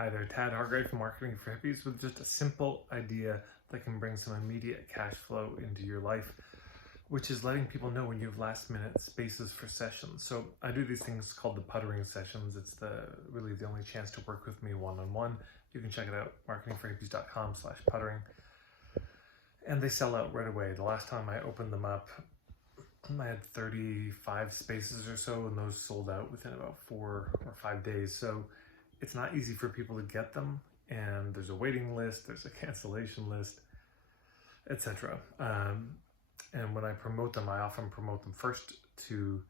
Hi there, Tad Hargrave from Marketing for Hippies with just a simple idea that can bring some immediate cash flow into your life, which is letting people know when you have last minute spaces for sessions. So I do these things called the puttering sessions. It's really the only chance to work with me one-on-one. You can check it out, marketingforhippies.com/puttering. And they sell out right away. The last time I opened them up, I had 35 spaces or so, and those sold out within about 4 or 5 days. So it's not easy for people to get them, and there's a waiting list, there's a cancellation list, etc. And when I promote them, I often promote them first to,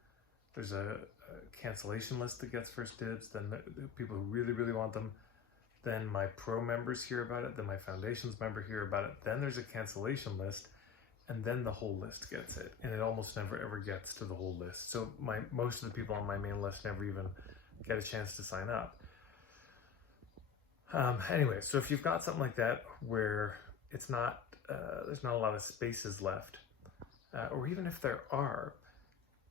there's a cancellation list that gets first dibs, then the people who really want them, then my pro members hear about it, then my foundations member hear about it, then there's a cancellation list, and then the whole list gets it. And it almost never ever gets to the whole list. So most of the people on my main list never even get a chance to sign up. Anyway, so if you've got something like that where it's not, there's not a lot of spaces left, or even if there are,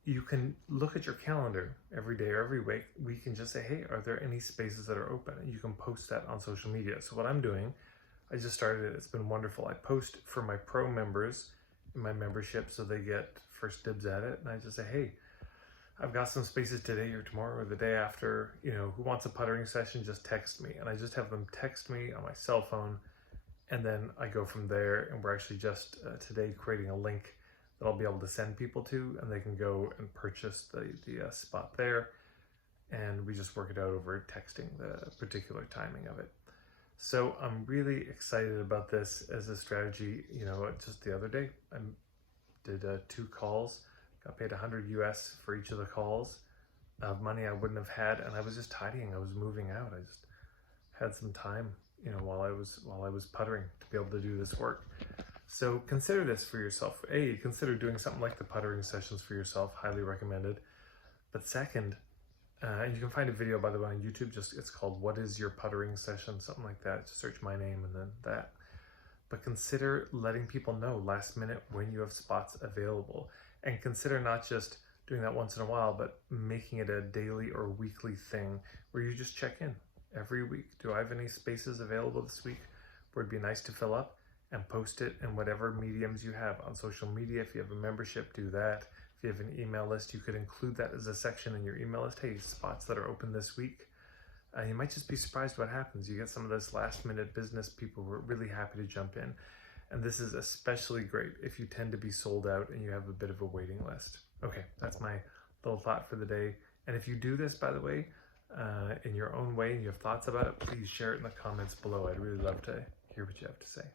you can look at your calendar every day or every week and just say, hey, are there any spaces that are open? And you can post that on social media. So what I'm doing, I just started it. It's been wonderful. I post for my pro members in my membership so they get first dibs at it. And I just say, hey, I've got some spaces today or tomorrow or the day after, who wants a puttering session, just text me. And I just have them text me on my cell phone. And then I go from there, and we're actually just today creating a link that I'll be able to send people to, and they can go and purchase the spot there. And we just work it out over texting the particular timing of it. So I'm really excited about this as a strategy. Just the other day, I did 2 calls. Got paid $100 US for each of the calls of money I wouldn't have had, and I was just tidying. I was moving out. I just had some time, while I was puttering to be able to do this work. So consider this for yourself. A, consider doing something like the puttering sessions for yourself. Highly recommended. But second, and you can find a video, by the way, on YouTube. It's called "What is Your Puttering Session?" Something like that. Just search my name and then that. But consider letting people know last minute when you have spots available. And consider not just doing that once in a while, but making it a daily or weekly thing where you just check in every week. Do I have any spaces available this week where it'd be nice to fill up? And post it in whatever mediums you have on social media. If you have a membership, do that. If you have an email list, you could include that as a section in your email list. Hey, spots that are open this week. You might just be surprised what happens. You get some of those last minute business people who are really happy to jump in. And this is especially great if you tend to be sold out and you have a bit of a waiting list. Okay, that's my little thought for the day. And if you do this, by the way, in your own way and you have thoughts about it, please share it in the comments below. I'd really love to hear what you have to say.